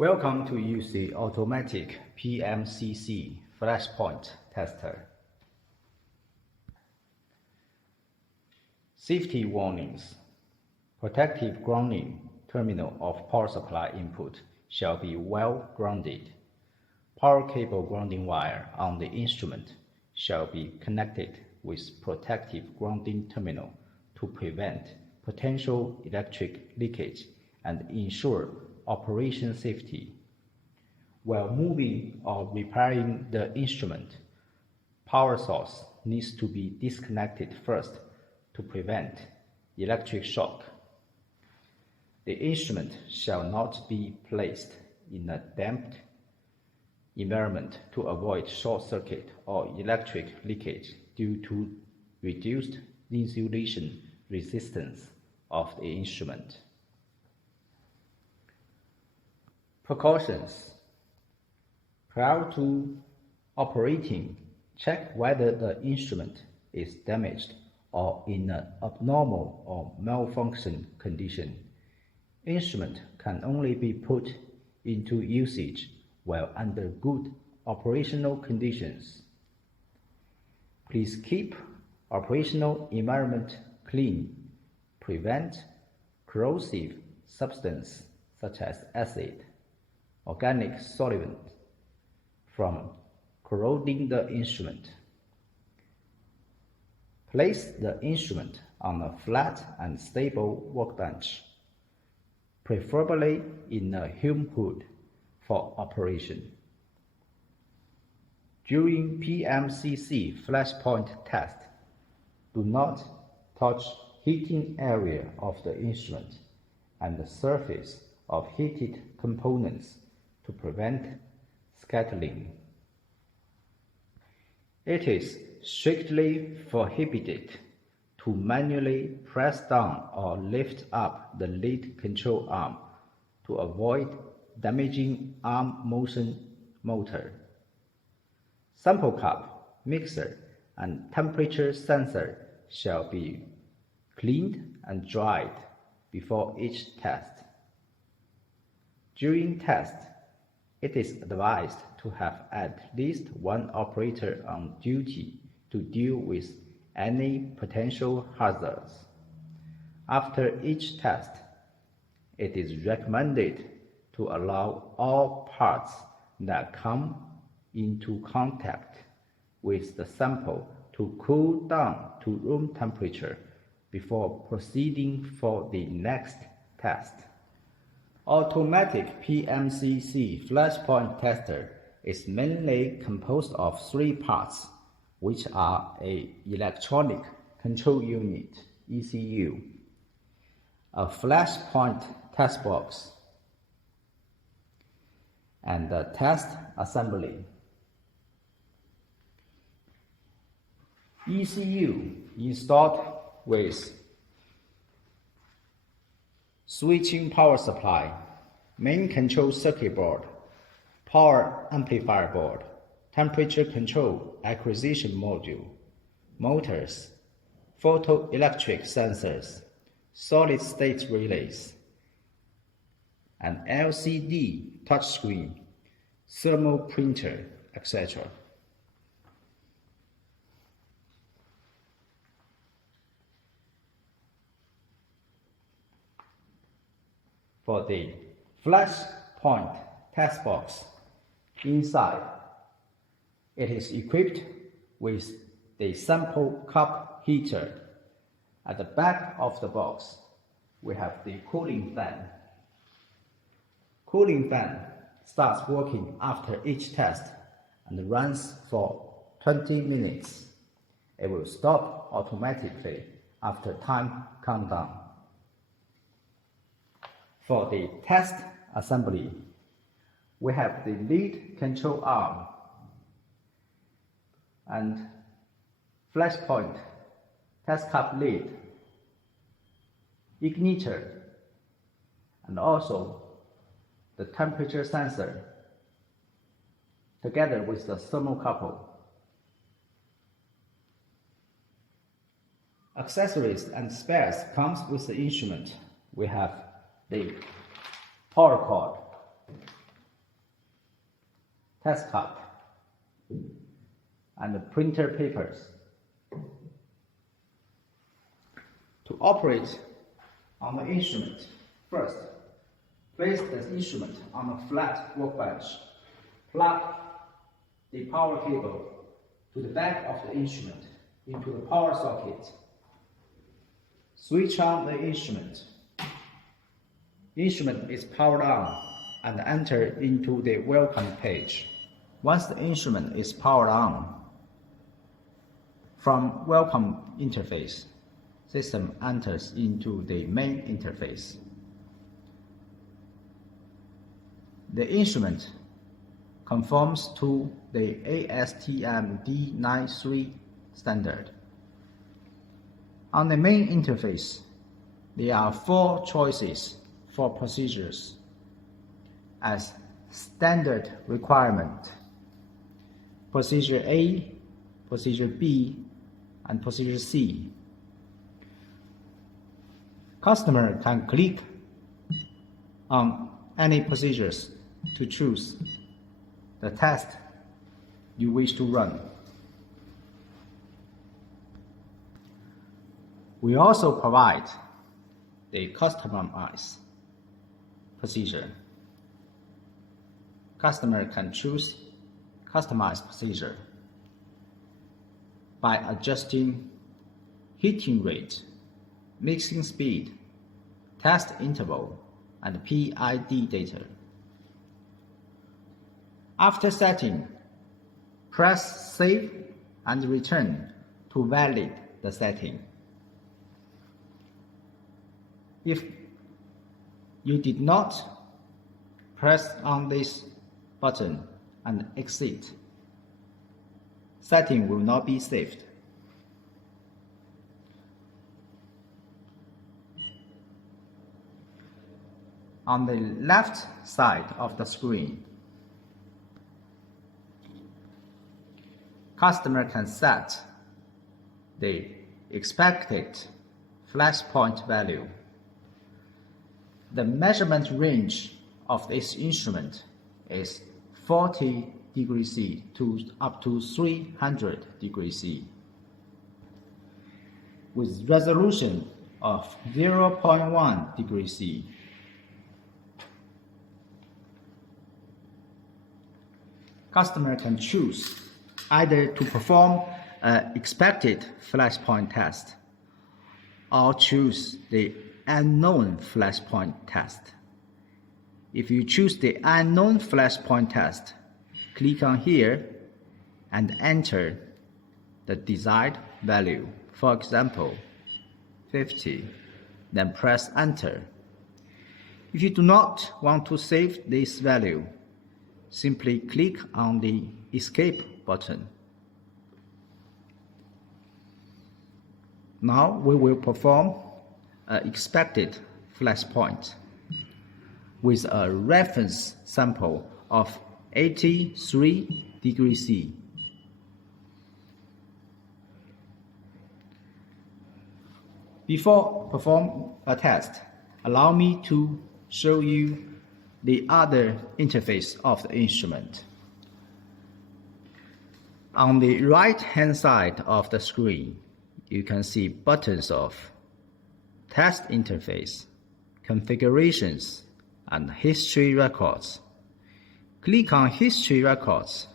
Welcome to use the automatic PMCC flashpoint tester. Safety warnings. Protective grounding terminal of power supply input shall be well grounded. Power cable grounding wire on the instrument shall be connected with protective grounding terminal to prevent potential electric leakage and ensure operation safety. While moving or repairing the instrument, power source needs to be disconnected first to prevent electric shock. The instrument shall not be placed in a damped environment to avoid short circuit or electric leakage due to reduced insulation resistance of the instrument. Precautions. Prior to operating, check whether the instrument is damaged or in an abnormal or malfunction condition. Instrument can only be put into usage while under good operational conditions. Please keep operational environment clean. Prevent corrosive substance such as acid, organic solvent from corroding the instrument. Place the instrument on a flat and stable workbench, preferably in a fume hood for operation. During PMCC flashpoint test, do not touch heating area of the instrument and the surface of heated components to prevent scattering. It is strictly prohibited to manually press down or lift up the lead control arm to avoid damaging arm motion motor. Sample cup, mixer, and temperature sensor shall be cleaned and dried before each test. During test, it is advised to have at least one operator on duty to deal with any potential hazards. After each test, it is recommended to allow all parts that come into contact with the sample to cool down to room temperature before proceeding for the next test. Automatic PMCC flashpoint tester is mainly composed of three parts, which are a electronic control unit (ECU), a flashpoint test box, and a test assembly. ECU installed with switching power supply, main control circuit board, power amplifier board, temperature control acquisition module, motors, photoelectric sensors, solid-state relays, an LCD touchscreen, thermal printer, etc. For the flashpoint test box, inside, it is equipped with the sample cup heater. At the back of the box, we have the cooling fan. Cooling fan starts working after each test and runs for 20 minutes. It will stop automatically after time countdown. For the test assembly, we have the lead control arm and flashpoint test cup lid, igniter, and also the temperature sensor, together with the thermocouple. Accessories and spares comes with the instrument. We have the power cord, test cup, and printer papers. To operate on the instrument, first, place the instrument on a flat workbench. Plug the power cable to the back of the instrument into the power socket. Switch on the instrument. Instrument is powered on and enter into the welcome page. Once the instrument is powered on, from welcome interface, system enters into the main interface. The instrument conforms to the ASTM D93 standard. On the main interface, there are 4 choices for procedures as standard requirement: procedure A, procedure B, and procedure C. Customer can click on any procedures to choose the test you wish to run. We also provide the customized procedure. Customer can choose customized procedure by adjusting heating rate, mixing speed, test interval, and PID data. After setting, press Save and Return to validate the setting. If you did not press on this button and exit, setting will not be saved. On the left side of the screen, customer can set the expected flash point value. The measurement range of this instrument is 40 degrees C to up to 300 degrees C, with resolution of 0.1 degrees C. Customer can choose either to perform an expected flash point test or choose the unknown flash point test. If you choose the unknown flash point test, click on here and enter the desired value, for example, 50, then press enter. If you do not want to save this value, simply click on the escape button. Now we will perform an expected flash point with a reference sample of 83 degrees C. Before perform a test, allow me to show you the other interface of the instrument. On the right-hand side of the screen, you can see buttons of Test Interface, Configurations, and History Records. Click on History Records.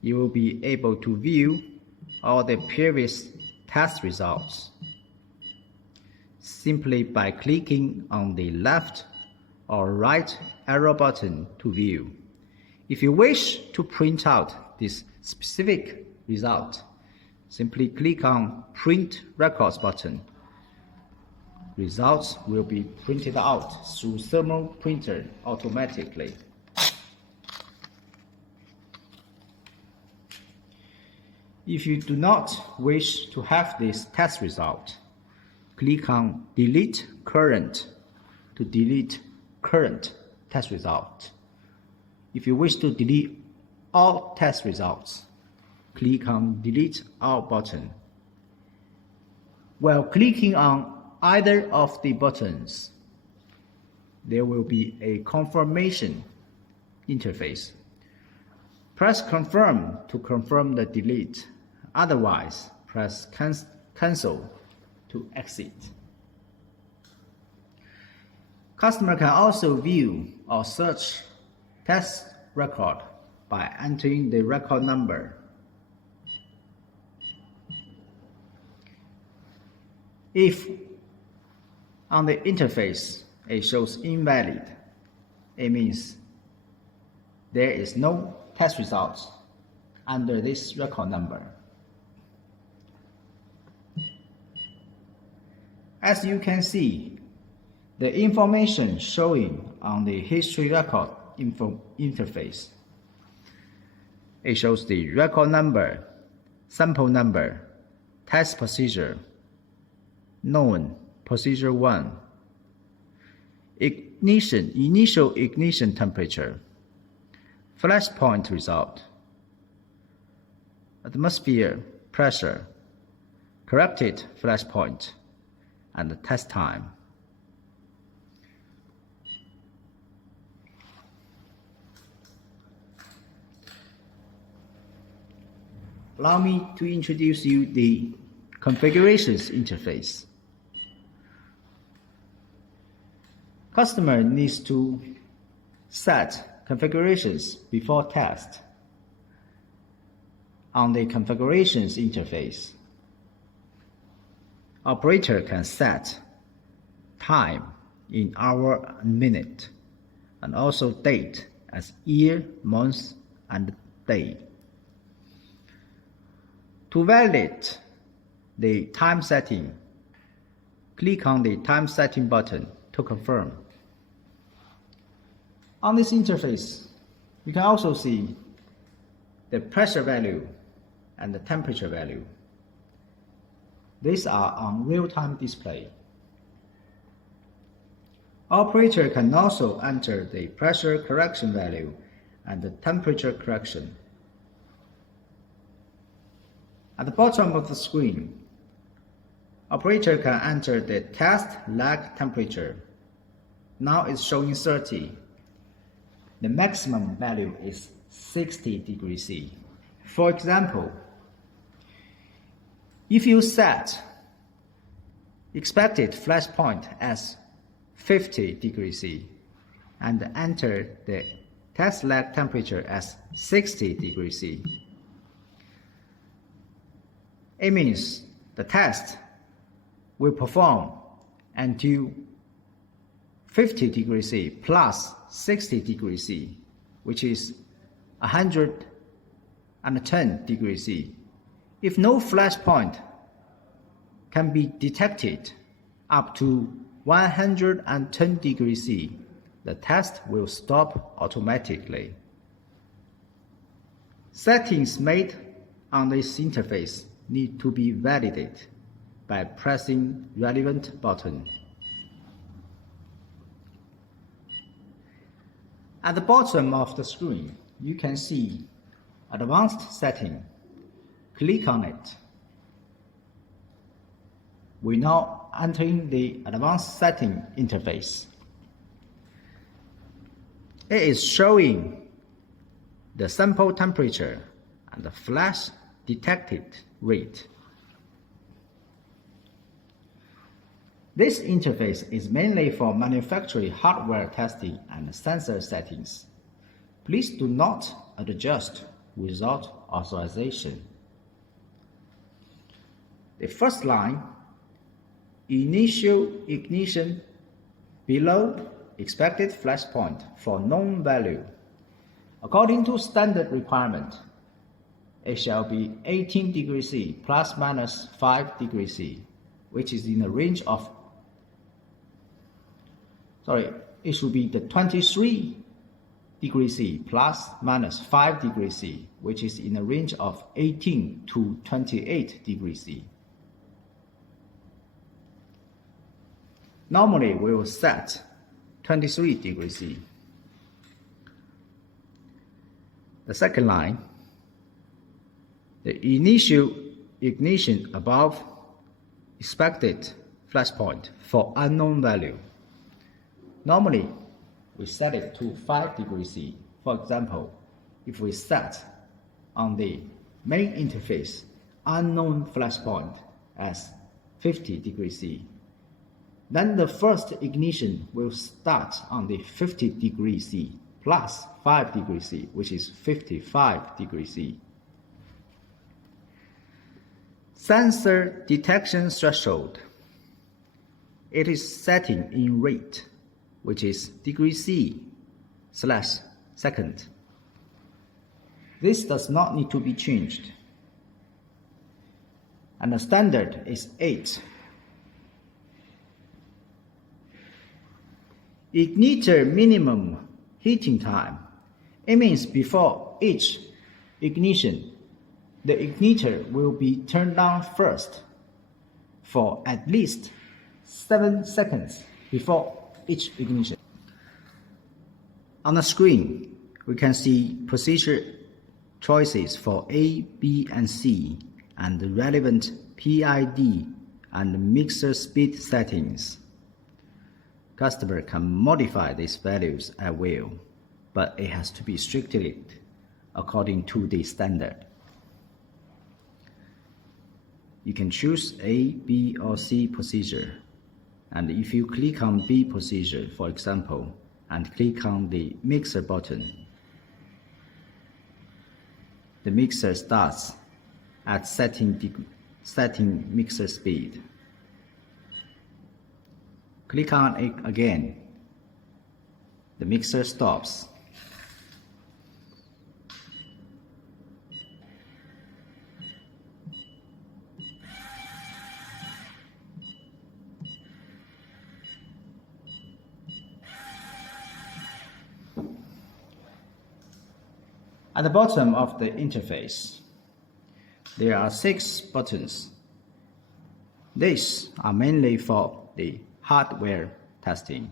You will be able to view all the previous test results simply by clicking on the left or right arrow button to view. If you wish to print out this specific result, simply click on Print Records button. Results will be printed out through thermal printer automatically. If you do not wish to have this test result, click on Delete Current to delete current test result. If you wish to delete all test results, click on Delete All button. While clicking on either of the buttons, there will be a confirmation interface. Press confirm to confirm the delete. Otherwise, press cancel to exit. Customer can also view or search test record by entering the record number. If on the interface it shows invalid, it means there is no test results under this record number. As you can see, the information showing on the history record interface. It shows the record number, sample number, test procedure, known, procedure 1, initial ignition temperature, flash point result, atmosphere pressure, corrected flash point, and the test time. Allow me to introduce you the configurations interface. Customer needs to set configurations before test. On the configurations interface, operator can set time in hour and minute, and also date as year, month, and day. To validate the time setting, click on the time setting button to confirm. On this interface, you can also see the pressure value and the temperature value. These are on real-time display. Operator can also enter the pressure correction value and the temperature correction. At the bottom of the screen, operator can enter the test lag temperature. Now it's showing 30. The maximum value is 60 degrees C. For example, if you set expected flash point as 50 degrees C and enter the test lag temperature as 60 degrees C, it means the test will perform until 50 degrees C plus 60 degrees C, which is 110 degrees C. If no flash point can be detected up to 110 degrees C, the test will stop automatically. Settings made on this interface need to be validated by pressing relevant button. At the bottom of the screen, you can see Advanced Setting. Click on it. We now entering the Advanced Setting interface. It is showing the sample temperature and the flash detected rate. This interface is mainly for manufacturing hardware testing and sensor settings. Please do not adjust without authorization. The first line, initial ignition below expected flash point for known value. According to standard requirement, it shall be 18 degrees C plus minus 5 degrees C, which is in the range of, it should be the 23 degrees C plus minus 5 degrees C, which is in the range of 18 to 28 degrees C. Normally, we will set 23 degrees C. The second line, the initial ignition above expected flash point for unknown value. Normally, we set it to 5 degrees C. For example, if we set on the main interface unknown flashpoint as 50 degrees C. Then the first ignition will start on the 50 degrees C plus 5 degrees C, which is 55 degrees C. Sensor detection threshold. It is setting in rate, which is degrees C/second. This does not need to be changed. And the standard is 8. Igniter minimum heating time. It means before each ignition, the igniter will be turned on first for at least 7 seconds before each ignition. On the screen, we can see procedure choices for A, B, and C, and the relevant PID and mixer speed settings. Customer can modify these values at will, but it has to be strictly according to the standard. You can choose A, B, or C procedure. And if you click on B procedure, for example, and click on the mixer button, the mixer starts at setting mixer speed. Click on it again. The mixer stops. At the bottom of the interface, there are 6 buttons. These are mainly for the hardware testing.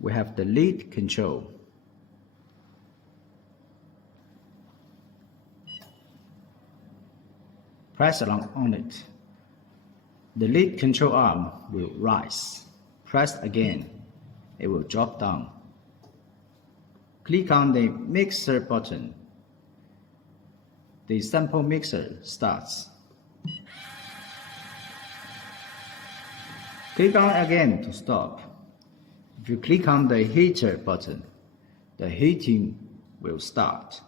We have the lead control. Press along on it. The lead control arm will rise. Press again, it will drop down. Click on the mixer button. The sample mixer starts. Click on it again to stop. If you click on the heater button, the heating will start.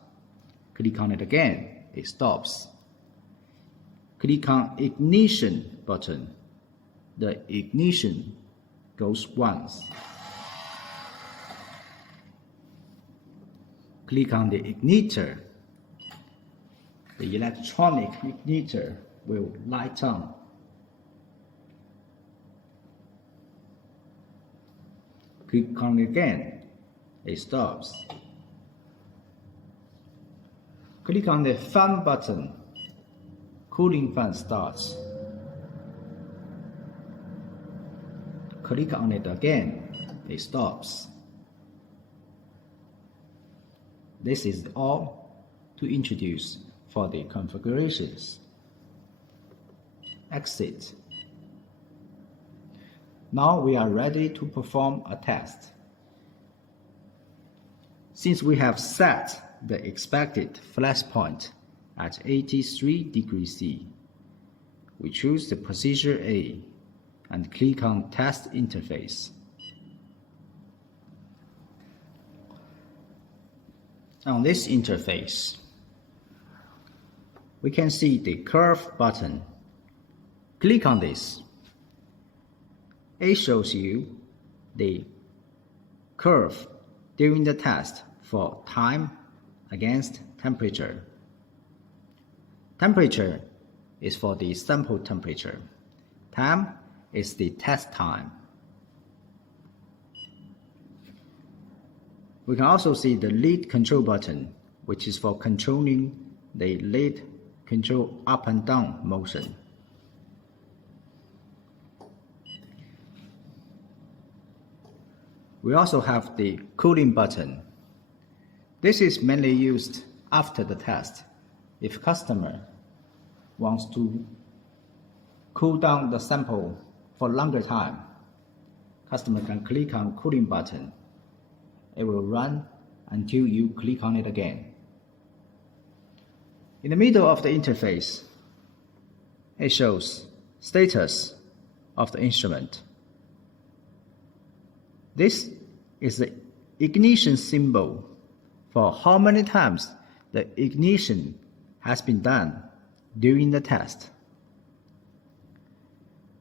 Click on it again, it stops. Click on ignition button. The ignition goes once. Click on the igniter. The electronic igniter will light on. Click on it again, it stops. Click on the fan button. Cooling fan starts. Click on it again, it stops. This is all to introduce for the configurations. Exit. Now we are ready to perform a test. Since we have set the expected flash point at 83 degrees C, we choose the procedure A and click on Test Interface. On this interface, we can see the curve button. Click on this. It shows you the curve during the test for time against temperature. Temperature is for the sample temperature. Time is the test time. We can also see the lead control button, which is for controlling the lead control up and down motion. We also have the cooling button. This is mainly used after the test. If customer wants to cool down the sample for longer time, customer can click on cooling button. It will run until you click on it again. In the middle of the interface, it shows status of the instrument. This is the ignition symbol for how many times the ignition has been done during the test.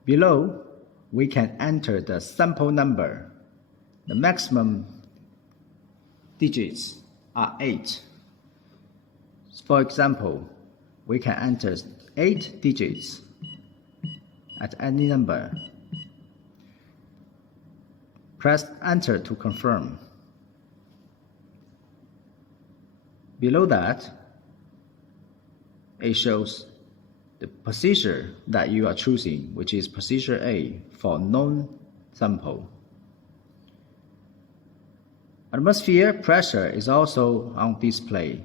Below, we can enter the sample number. The maximum digits are 8. For example, we can enter 8 digits at any number. Press Enter to confirm. Below that, it shows the procedure that you are choosing, which is procedure A for non-sample. Atmosphere pressure is also on display.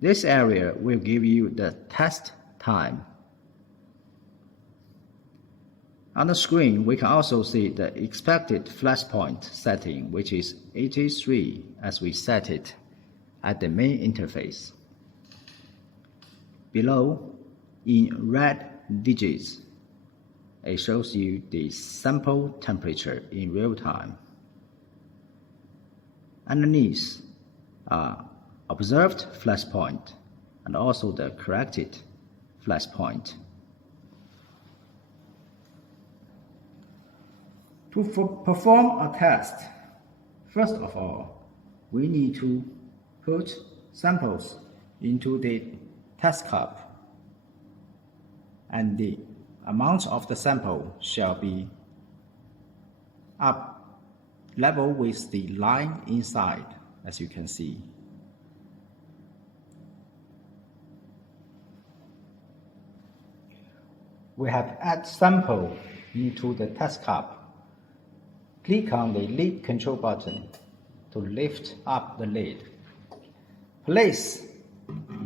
This area will give you the test time. On the screen, we can also see the expected flash point setting, which is 83 as we set it at the main interface. Below, in red digits, it shows you the sample temperature in real time. Underneath are observed flash point and also the corrected flash point. To perform a test, first of all, we need to put samples into the test cup, and the amount of the sample shall be up level with the line inside, as you can see. We have add sample into the test cup. Click on the lid control button to lift up the lid. Place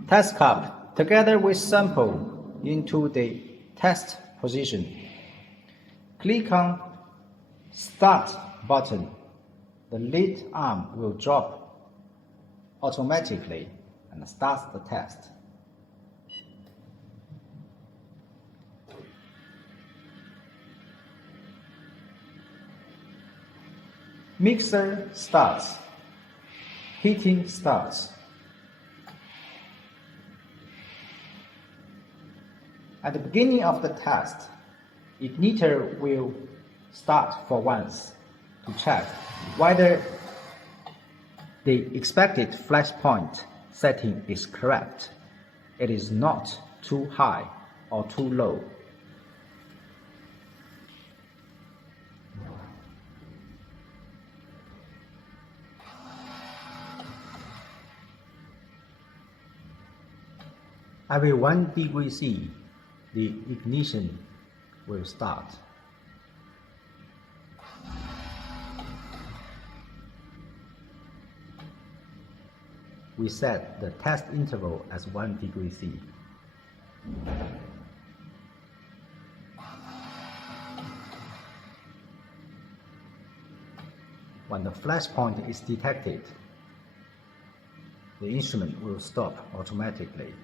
test cup together with sample into the test position. Click on Start button. The lid arm will drop automatically and start the test. Mixer starts. Heating starts. At the beginning of the test, igniter will start for once to check whether the expected flash point setting is correct. It is not too high or too low. Every 1 degree C, the ignition will start. We set the test interval as 1 degree C. When the flash point is detected, the instrument will stop automatically.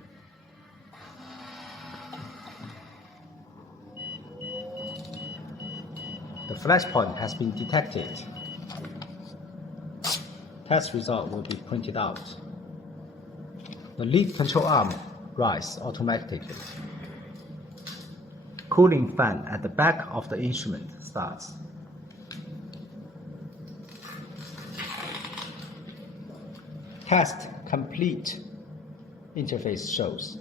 The flash point has been detected. Test result will be printed out. The lead control arm rises automatically. Cooling fan at the back of the instrument starts. Test complete interface shows.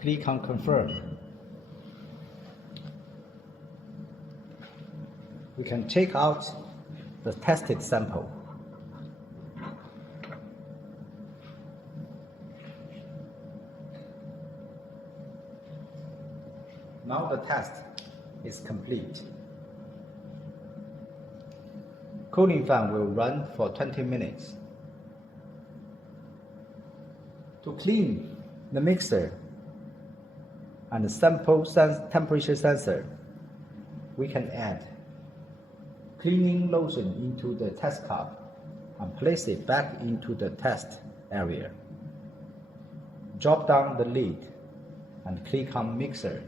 Click on Confirm. We can take out the tested sample. Now the test is complete. Cooling fan will run for 20 minutes. To clean the mixer and the sample temperature sensor, we can add cleaning lotion into the test cup and place it back into the test area. Drop down the lid and click on Mixer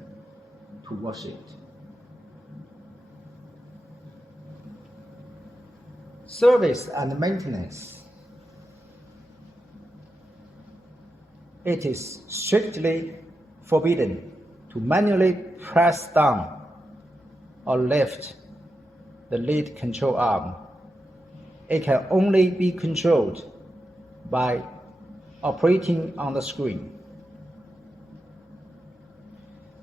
to wash it. Service and maintenance. It is strictly forbidden to manually press down or lift the lid control arm. It can only be controlled by operating on the screen.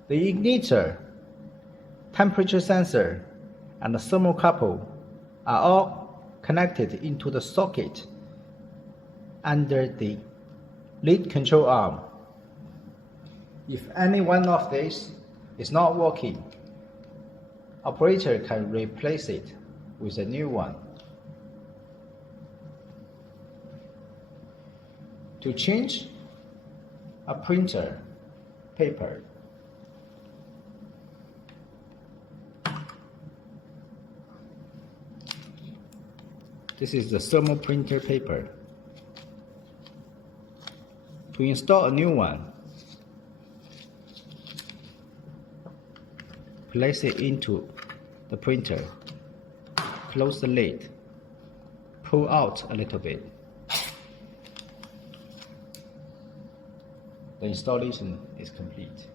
The igniter, temperature sensor, and the thermocouple are all connected into the socket under the lid control arm. If any one of these is not working, operator can replace it with a new one. To change a printer paper, this is the thermal printer paper. To install a new one, place it into the printer, close the lid, pull out a little bit. The installation is complete.